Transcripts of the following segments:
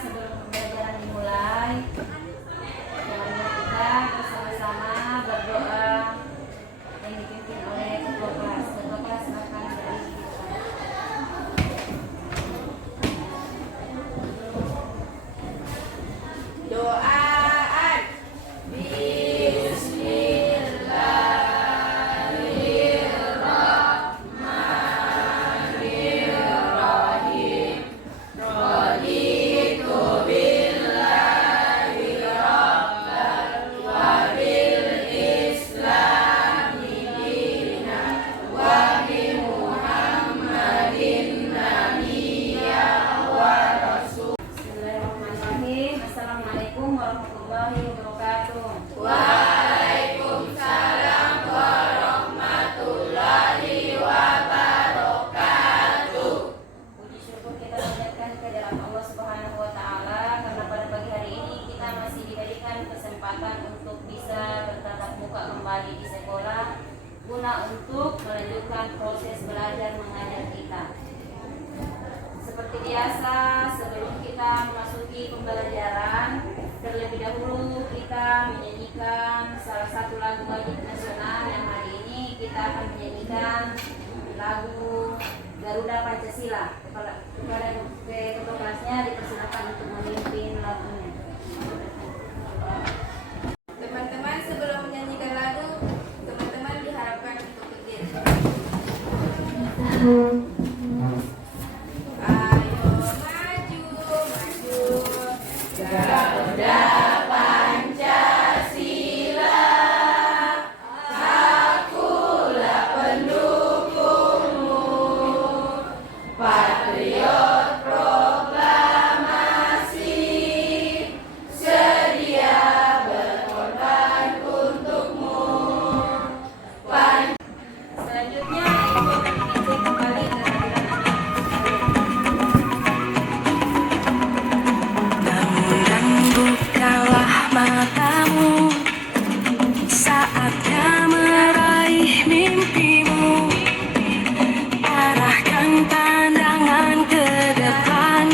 sebelum pembelajaran dimulai, marilah kita bersama-sama berdoa yang dipimpin oleh ketua kelas. Ketua kelas akan berdiri di depan. Doaan. Bismillahirrahmanirrahim. Assalamualaikum warahmatullahi wabarakatuh. Waalaikumsalam warahmatullahi wabarakatuh. Puji syukur kita panjatkan kehadirat Allah Subhanahu wa taala karena pada pagi hari ini kita masih diberikan kesempatan untuk bisa bertatap muka kembali di sekolah guna untuk melanjutkan proses belajar mengajar kita. Seperti biasa, sebelum kita memasuki pembelajaran, terlebih dahulu kita menyanyikan salah satu lagu wajib nasional yang hari ini kita akan menyanyikan lagu Garuda Pancasila. Kepada ketua kelasnya dipersilakan untuk memimpin lagunya. Teman-teman, sebelum menyanyikan lagu, teman-teman diharapkan untuk berdiri. Ayo maju, maju, Garuda Pancasila. Akulah pendukungmu, patriot proklamasi, sedia berkorban untukmu. Selanjutnya, Ibu akan mengecek kembali kehadiran Bangun dan bukalah matamu, saatnya meraih mimpimu. Arahkan pandangan ke depan,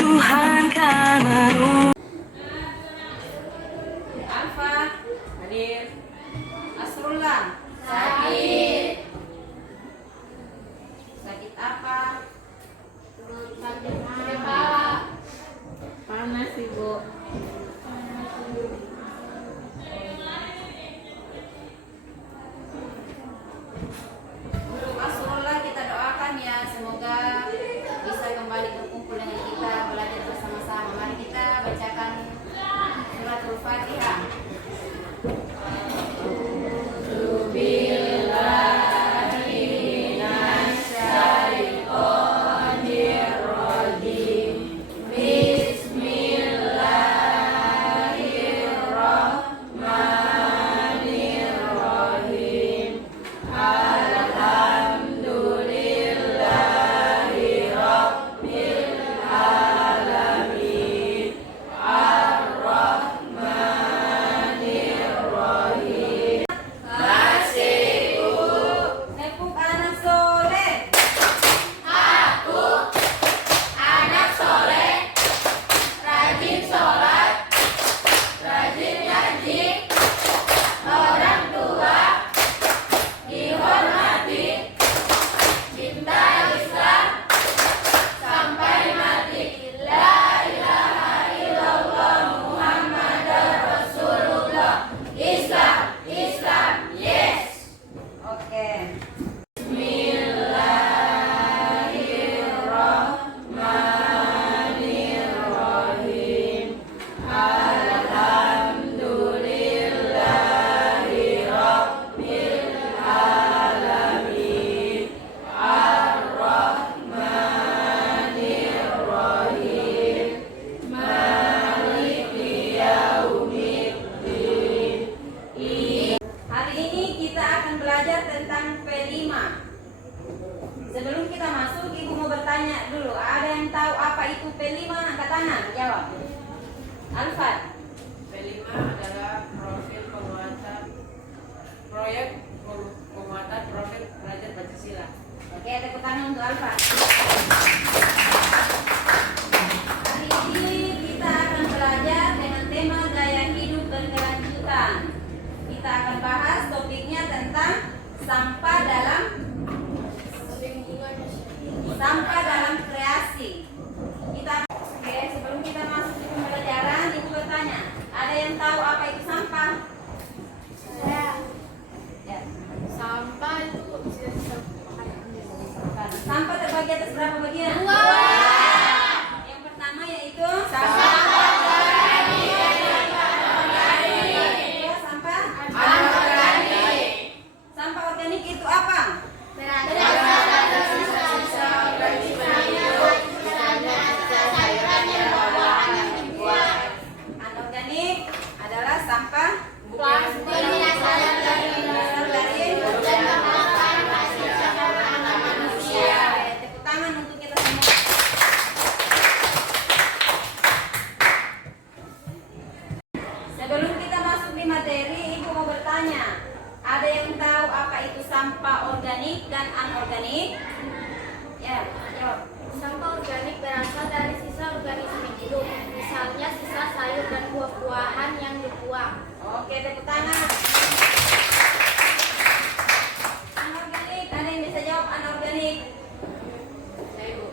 Tuhan kan menolong. Alfa hadir. Nasrullah Sakit. sakit apa? Sakit kepala. Panas Ibu. Untuk Nasrullah kita doakan ya, semoga bisa kembali berkumpul dengan kita belajar bersama-sama. Mari kita bacakan suratul Fatihah. Nepuk anak soleh. Aku anak soleh, rajin sholat, rajin ngaji, orang tua dihormati, cinta Islam sampai mati. La ilaha illallah Muhammadar Rasulullah. Islam, Islam, yes. Oke. Bismillahirrahmanirrahim. Alhamdulillahi rabbil alamin. Ar-Rahmanirrahim. Maliki yaumiddin. Hari ini kita akan belajar tentang P5. Sebelum kita masuk, Ibu mau bertanya dulu. Ada yang tahu apa itu P5? Angkat tangan, jawab. Alfat. P5 adalah proyek penguatan profil belajar Pancasila. Oke, tepuk tangan untuk Alfat. Hari ini sampah dalam kreasi. Oke, sebelum kita masuk ke pembelajaran, Ibu bertanya, ada yang tahu apa itu sampah? Ya. Sampah itu Sampah terbagi atas berapa bagian? Yang pertama yaitu sampah Sampah organik itu apa? Anorganik adalah sampah berasal dari manusia. Tepuk tangan untuk kita semua. Sebelum kita masuk di materi, Ibu mau bertanya, ada yang tahu apa itu sampah organik dan anorganik? Ya, jawab. Sampah organik berasal dari sisa organisme hidup, misalnya sisa sayur dan buah-buahan yang dibuang. Oke, tepuk tangan. Anorganik, ada yang bisa jawab anorganik? Ya, Ibu.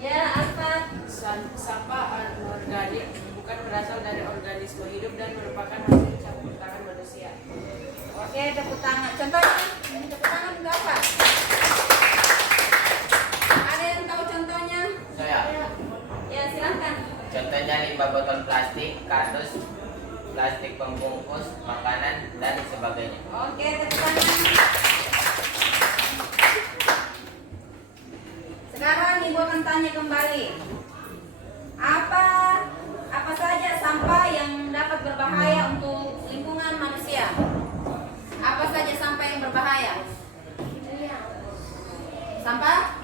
Ya, apa? Sampah anorganik bukan berasal dari organisme hidup dan merupakan hasil campur tangan manusia. Oke, tepuk tangan. Contohnya, ini tepuk tangan juga apa? Ada yang tahu contohnya? Saya. Ya, silakan. Contohnya limbah botol plastik, kardus, plastik pembungkus makanan dan sebagainya. Oke, tepuk tangan. Sekarang Ibu akan tanya kembali. Apa saja sampah yang dapat berbahaya untuk lingkungan manusia? Apa saja sampah yang berbahaya? Sampah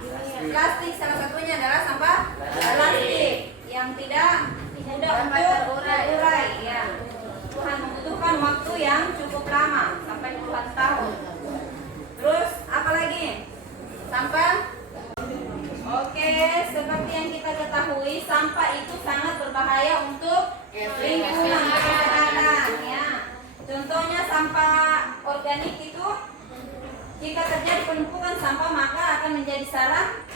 plastik, salah satunya adalah sampah plastik yang tidak mudah untuk terurai. Ya, Tuhan membutuhkan waktu yang cukup lama, sampai puluhan tahun. Terus apa lagi? Sampah. Oke, seperti yang kita ketahui, sampah itu sangat berbahaya untuk lingkungan kesehatan. Ya, contohnya sampah organik itu, jika terjadi penumpukan sampah maka akan menjadi sarang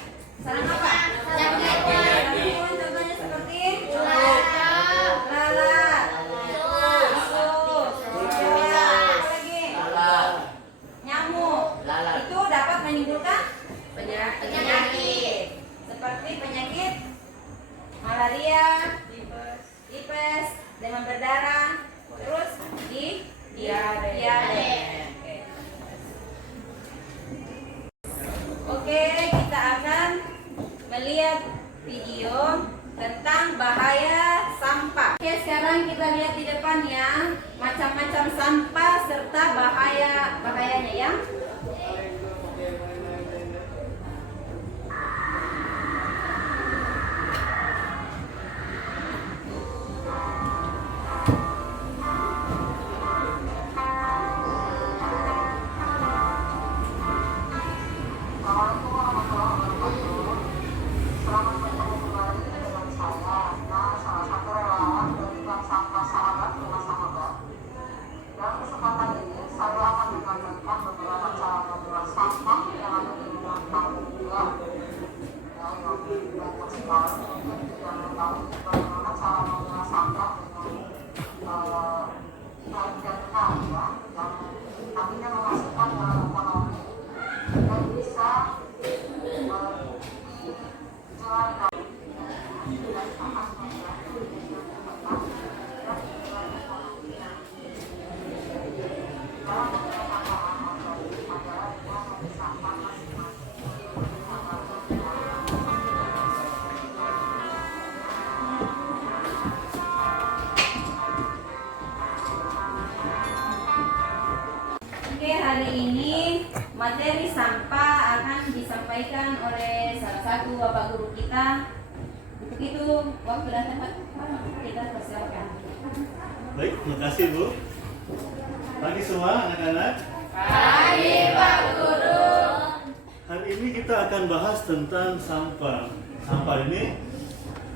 apa? Penyakit. Contohnya seperti lalat, tikus, apa lagi? Nyamuk. Itu dapat menimbulkan penyakit seperti penyakit malaria, tipes, demam berdarah, terus diare. Oke, kita akan melihat video tentang bahaya sampah. Oke, sekarang kita lihat di depan ya, macam-macam sampah serta bahayanya ya. Oke, hari ini materi sampah akan disampaikan oleh salah satu bapak guru kita. Untuk itu, waktu dan tempat kita persilakan. Baik, terima kasih Bu. Pagi semua anak-anak. Pagi Pak Guru. Hari ini kita akan bahas tentang sampah. Sampah ini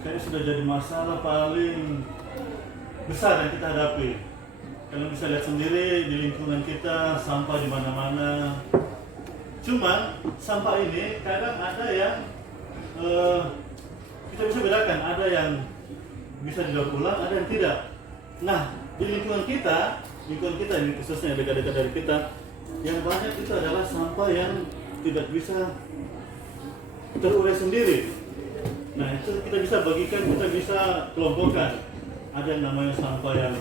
kayaknya sudah jadi masalah paling besar yang kita hadapi. Kalian bisa lihat sendiri di lingkungan kita sampah di mana-mana. Cuman sampah ini kadang ada yang kita bisa bedakan, ada yang bisa didaur ulang, ada yang tidak. Nah, di lingkungan kita ini khususnya dekat-dekat dari kita, yang banyak itu adalah sampah yang tidak bisa terurai sendiri. Nah, itu kita bisa bagikan, kita bisa kelompokkan. Ada yang namanya sampah yang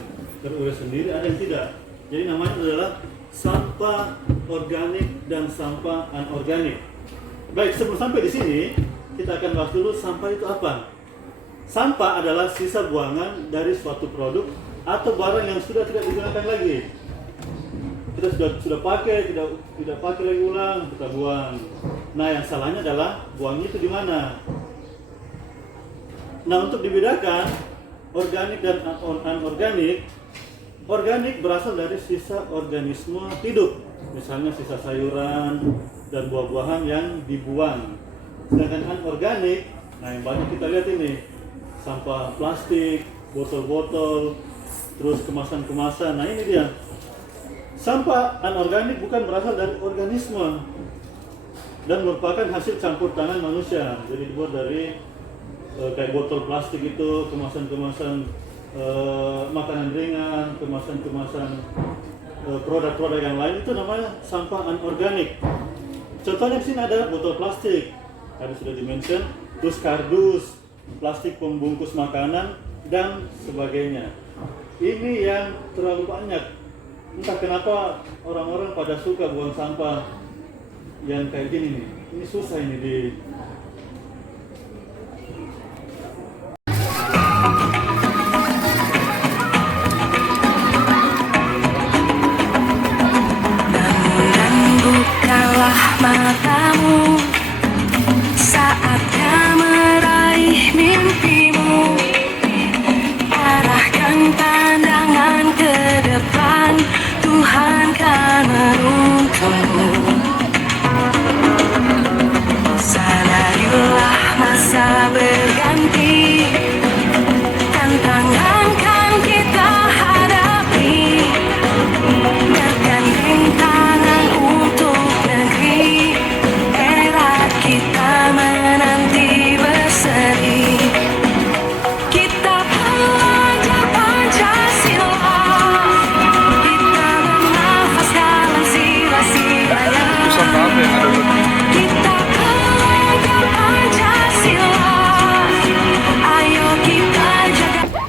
terurai sendiri, ada yang tidak. Jadi namanya adalah sampah organik dan sampah anorganik. Baik, sebelum sampai di sini, kita akan bahas dulu sampah itu apa. Sampah adalah sisa buangan dari suatu produk atau barang yang sudah tidak digunakan lagi. Kita sudah pakai, tidak pakai lagi ulang, kita buang. Nah, yang salahnya adalah buangnya itu di mana? Nah, untuk dibedakan organik dan anorganik, organik berasal dari sisa organisme hidup, misalnya sisa sayuran dan buah-buahan yang dibuang. Sedangkan anorganik, nah yang banyak kita lihat ini, sampah plastik, botol-botol, terus kemasan-kemasan. Nah ini dia. Sampah anorganik bukan berasal dari organisme dan merupakan hasil campur tangan manusia. Jadi dibuat dari kayak botol plastik itu, kemasan-kemasan makanan ringan, kemasan-kemasan produk-produk yang lain, itu namanya sampah anorganik. Contohnya di sini ada botol plastik, tadi sudah dimention, terus kardus, plastik pembungkus makanan dan sebagainya. Ini yang terlalu banyak. Entah kenapa orang-orang pada suka buang sampah yang kayak gini nih. Ini susah ini di bukalah matamu, saatnya meraih mimpimu. Arahkan pandangan ke depan, Tuhan kan menuntunmu. Sadarilah masa berganti, tantangan kan kita hadapi. Bergandeng tangan untuk negeri, era kita menanti berseri. Kita belajar Pancasila, kita bernafas dalam sila-silanya. Kita belajar Pancasila, ayo kita jaga.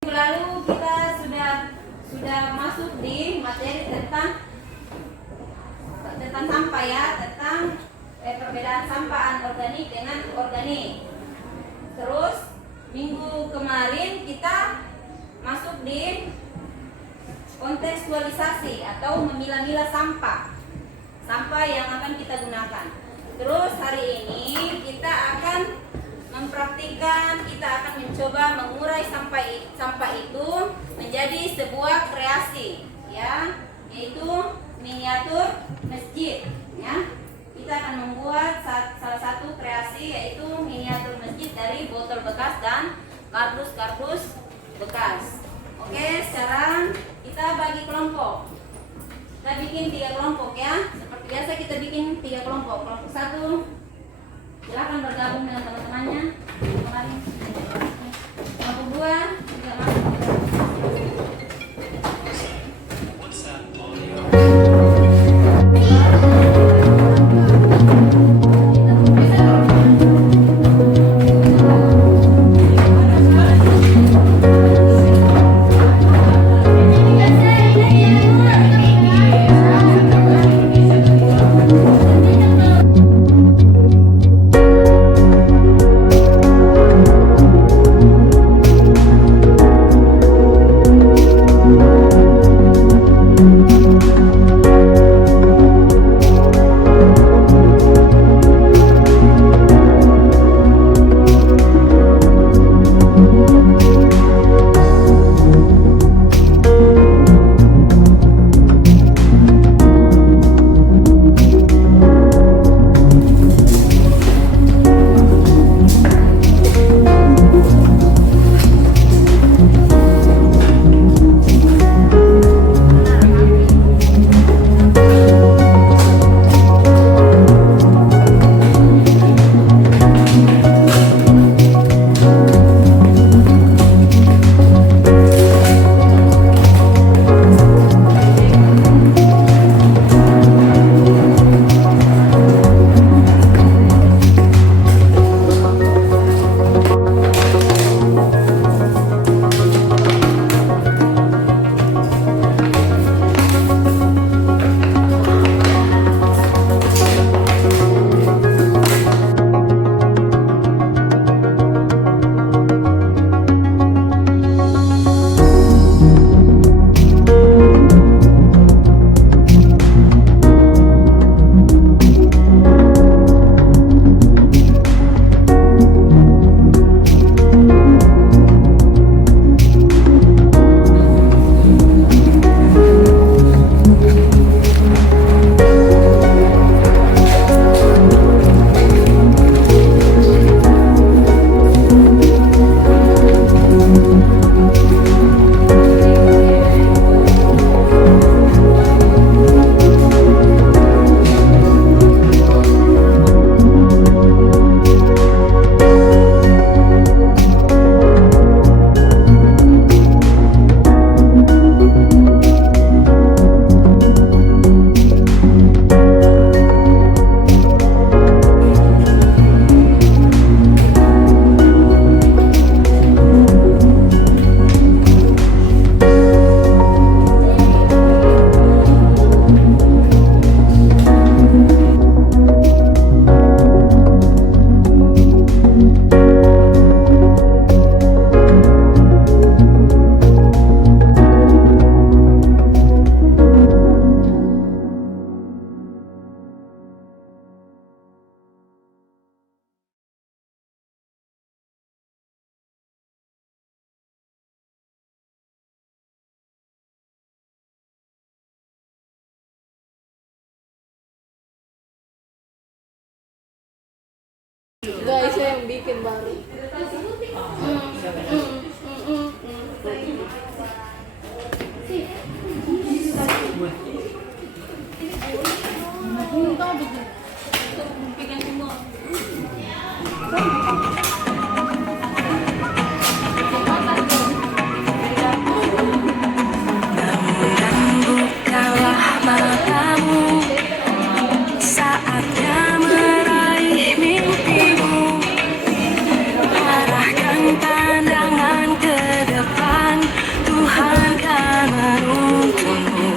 Minggu lalu kita sudah masuk di materi tentang sampah ya, tentang perbedaan sampah anorganik dengan organik. Terus minggu kemarin kita masuk di kontekstualisasi atau memilah-milah sampah yang akan kita gunakan. Terus hari ini kita akan mempraktikkan, kita akan mencoba mengurai sampah itu menjadi sebuah kreasi, ya, yaitu miniatur masjid, ya. Kita akan membuat salah satu kreasi yaitu miniatur masjid dari botol bekas dan kardus-kardus bekas. Oke, sekarang kita bagi kelompok. Kita bikin 3 kelompok ya. Seperti biasa kita bikin 3 kelompok. Kelompok 1 silakan bergabung dengan teman-temannya. Kemarin. Kelompok 2 juga masuk. bikin baru. Bukalah matamu, saatnya meraih mimpimu. Arahkan pandangan ke depan, Tuhan kan menuntunmu.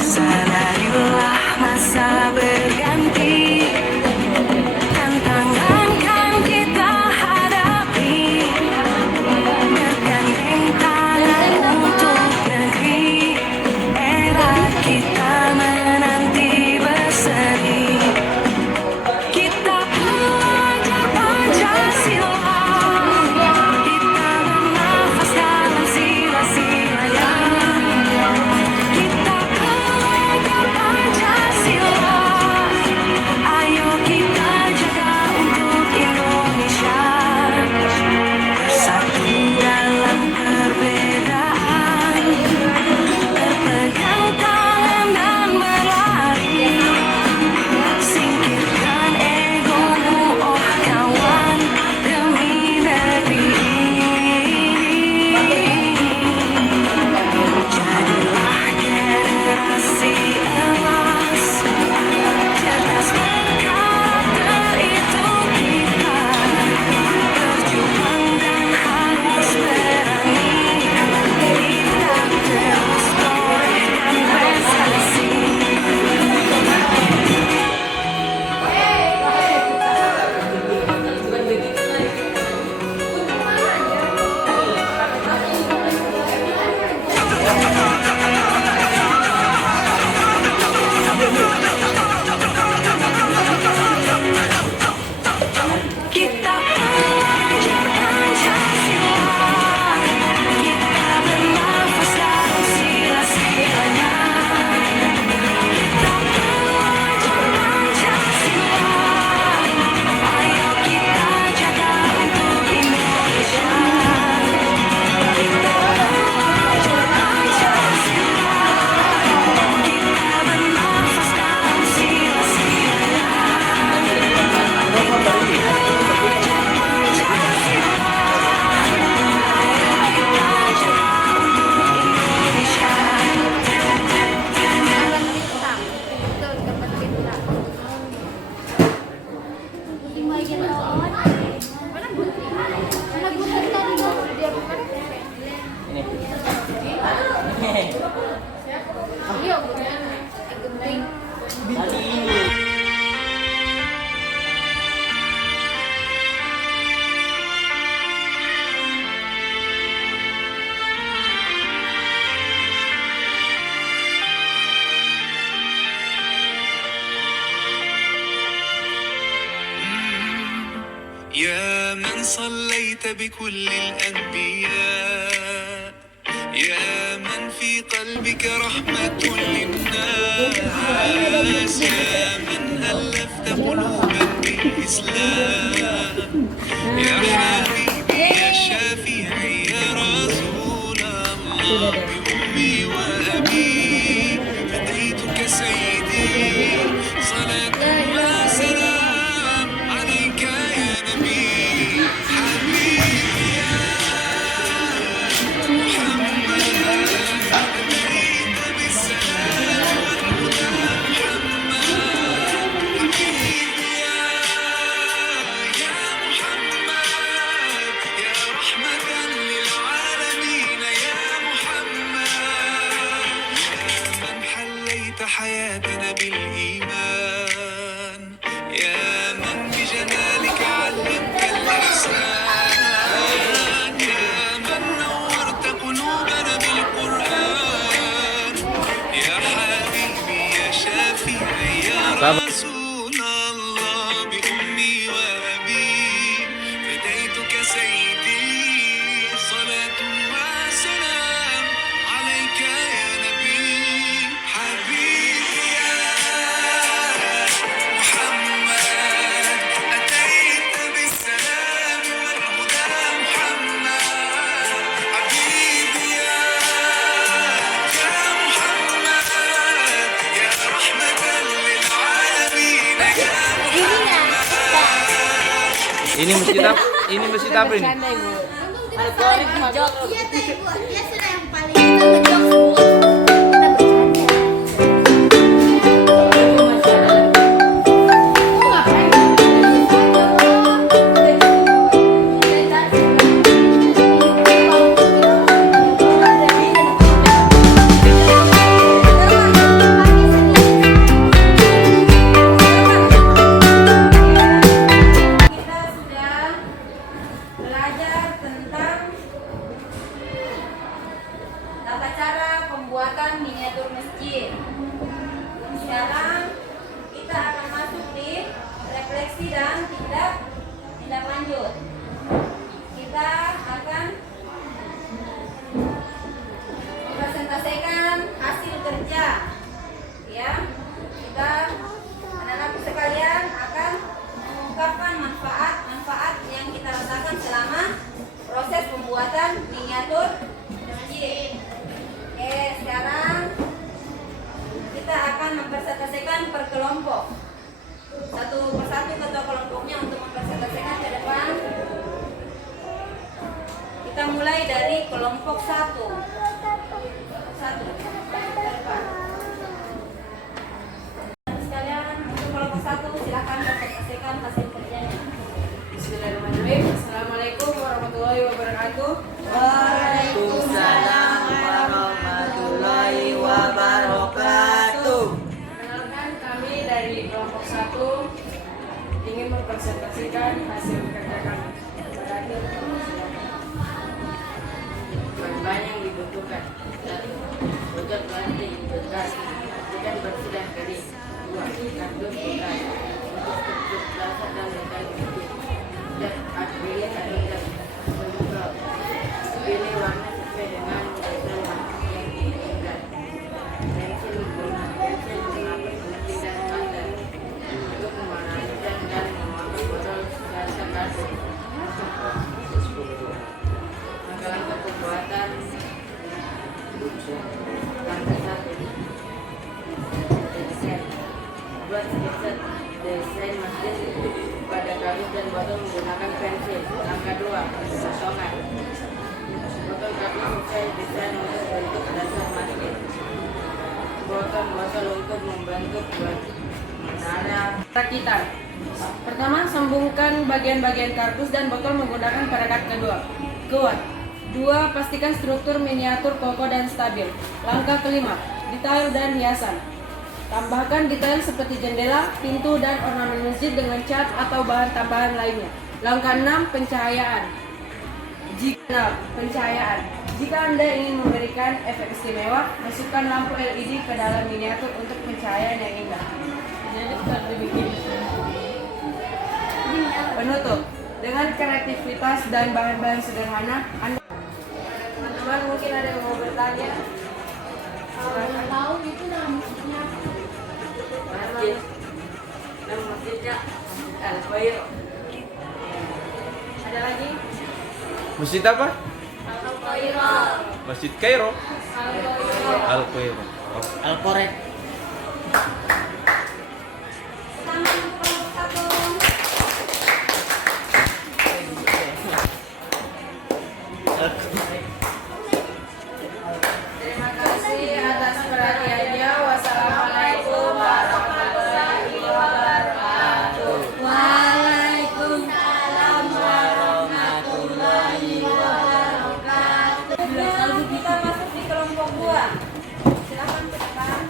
Sadarilah masa berganti, tantangan kan kita hadapi. Bergandeng tangan untuk negeri, era kita menanti berseri. Kita belajar Pancasila, kita bernafas dalam sila-silanya. Kita belajar Pancasila, ayo kita jaga untuk Indonesia. Bersatu dalam perbedaan, berpegang tangan dan berlari. Singkirkan egomu, oh kawan, demi negeri ini. Jadilah generasi emas, cerdas berkarakter itu kita. Berjuang dan harus berani, kita terus torehkan prestasi. Kita belajar Pancasila, kita bernafas dalam sila-silanya. Kita belajar Pancasila, ayo kita jaga untuk Indonesia. Kita belajar Pancasila, kita bernafas dalam sila-silanya. يا من صليت بكل الأنبياء، يا من في قلبك رحمة للناس، يا من ألفت قلوبا بالإسلام، يا حبيبي يا شافعي يا رسول الله، بأمي وأبي فديتك سيدي، صلاة وسلام عليك يا نبي حبيبي يا محمد، أتيت بالسلام والهدى محمد، حبيبي يا محمد، يا رحمة للعالمين يا محمد، يا من حليت حياتنا بالإيمان، يا من بجلالك علمت الإحسان، يا من نورت قلوبنا بالقرآن، يا حبيبي يا شافعي يا رسول الله، بأمي وأبي فديتك سيدي، صلاة وسلام عليك يا نبي حبيبي يا محمد، Ini masjid apa? Ini masjid apa ini? Untung tidak salah ngejok. Iya tadi Bu, dia sudah yang paling kita ngejok Bu. Kita bercanda. Kita sudah belajar tentang tata cara pembuatan miniatur masjid. Sekarang kita akan masuk di refleksi dan tindak lanjut. Kita akan presentasikan hasil kerja. Ya, kita anak-anak sekalian akan mengungkapkan manfaat yang kita rasakan selama proses pembuatan miniatur masjid. Oke, sekarang kita akan mempresentasikan per kelompok. Satu persatu ketua kelompoknya untuk mempresentasikan ke depan. Kita mulai dari kelompok 1. Ke depan. Sekalian untuk kelompok 1 silakan presentasikan hasil kerjanya. Bismillahirrahmanirrahim. Assalamualaikum warahmatullahi wabarakatuh. Waalaikumsalam warahmatullahi wabarakatuh. Perkenalkan, kami dari kelompok 1 ingin mempresentasikan hasil kerja kami. Berakhir bahan yang dibutuhkan. 1. Botol plastik bekas dan bersih dan kering. 2. Kardus bekas untuk struktur plaza dan legal masjid. Dan akrilik atau cat bentrok. Pilih warna sesuai dengan desain masjid yang diinginkan. Pensil menghapus penting dan standar untuk memanaskan dan memotong botol plaza kardus. Langkah-langkah pembuatan langkah 1. Desain. Buat sketsa desain masjid pada kardus dan botol menggunakan pensil. Langkah 2. Potongan. Botol kardus sesuai desain untuk bentuk dasar masjid. Botol-botol untuk membentuk menara rakitan. Pertama, sambungkan bagian-bagian kardus dan botol menggunakan perekat kuat. 2. Pastikan struktur miniatur kokoh dan stabil. Langkah kelima, detail dan hiasan. Tambahkan detail seperti jendela, pintu, dan ornamen masjid dengan cat atau bahan tambahan lainnya. Langkah 6, pencahayaan. Jika Anda ingin memberikan efek istimewa, masukkan lampu LED ke dalam miniatur untuk pencahayaan yang indah. Penutup. Dengan kreativitas dan bahan-bahan sederhana, teman-teman mungkin ada yang mau bertanya? Tahu itu dalam masjidnya. Masjid. Nama masjidnya Al-Khair. Ada lagi? Masjid apa? Al-Qairah. Masjid Kairo. Al-Qairo. Al-Qorek. Tangan untuk kelompok 1. Terima kasih atas perhatiannya. Wassalamualaikum warahmatullahi wabarakatuh. Waalaikumsalam warahmatullahi wabarakatuh. Kita masuk di kelompok 2. Silakan ke depan.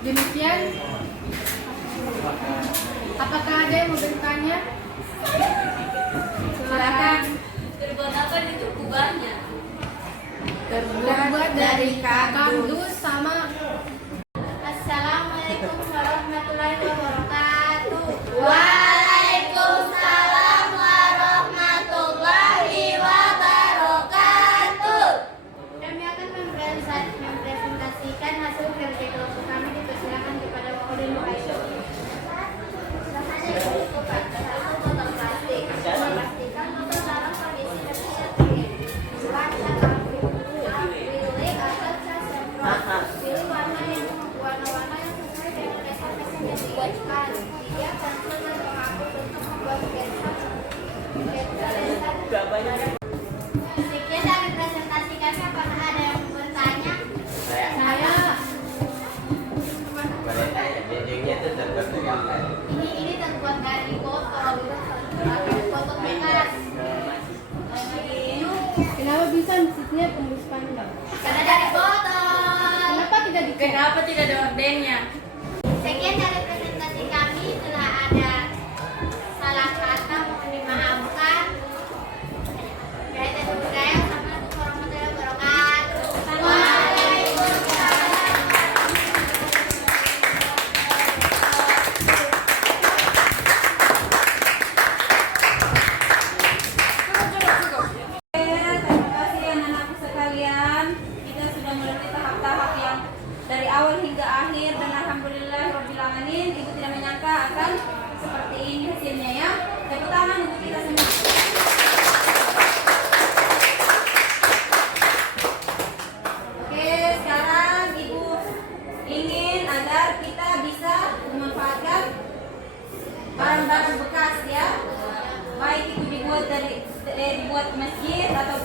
Demikian. Apakah ada yang mau bertanya? Silakan. Terbuat apa di tubuhnya? Terbuat dari kardus sama. Assalamualaikum warahmatullahi wabarakatuh. Waalaikumsalam warahmatullahi wabarakatuh. Kami akan mempresentasikan hasil kerja kelompok kami. Dipersilakan kepada Maudin Muhammad. Botol plastik. Memastikan botol dalam kondisi tersiap. Akrilik atau cas semprot. Pilih warna-warna yang sesuai dengan rekomendasi yang dibuatkan. Dia pensil dan penghapus untuk membuat sketsa. Sekian dari presentasi kami. Apakah ada yang mau bertanya? Saya Boleh tanya, dindingnya itu terbuat dari apa? Ini terbuat dari botol bekas. kenapa bisa masjidnya tembus pandang? Karena dari botol. Kenapa tidak ada ordennya? Sekian dari presentasi kami. Telah ada salah kata, mohon dimaafkan. Dari Tete Budaya. Assalamualaikum warahmatullahi wabarakatuh. Waalaikumsalam. Terima kasih anak-anakku sekalian. Kita sudah melalui tahap-tahap yang dari awal hingga akhir dan alhamdulillah rabbil alamin. Ibu tidak menyangka akan seperti ini hasilnya ya. Tepuk tangan untuk kita semua. Oke, sekarang Ibu ingin agar kita bisa memanfaatkan barang-barang bekas ya. Baik itu dibuat masjid atau